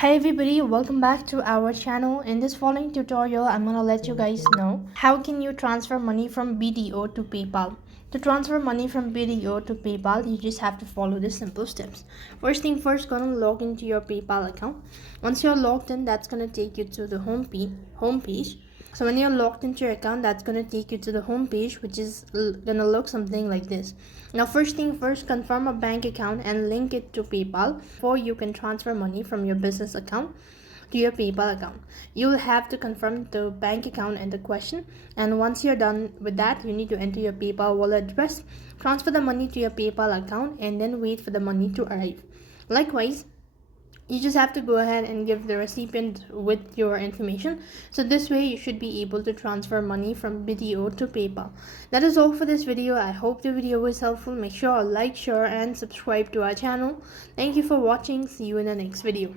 Hey everybody, welcome back to our channel. In this following tutorial, I'm gonna let you guys know how can you transfer money from BDO to PayPal. To transfer money from BDO to PayPal, you just have to follow the simple steps. First thing first, gonna log into your PayPal account. Once you're logged in, that's gonna take you to the home page. So when you're logged into your account, that's going to take you to the home page, which is going to look something like this. Now first thing first, confirm a bank account and link it to PayPal before you can transfer money from your business account to your PayPal account. You'll have to confirm the bank account and the question, and once you're done with that, you need to enter your PayPal wallet address, transfer the money to your PayPal account, and then wait for the money to arrive. Likewise, you just have to go ahead and give the recipient with your information. So this way you should be able to transfer money from BDO to PayPal. That is all for this video. I hope the video was helpful. Make sure to like, share and subscribe to our channel. Thank you for watching. See you in the next video.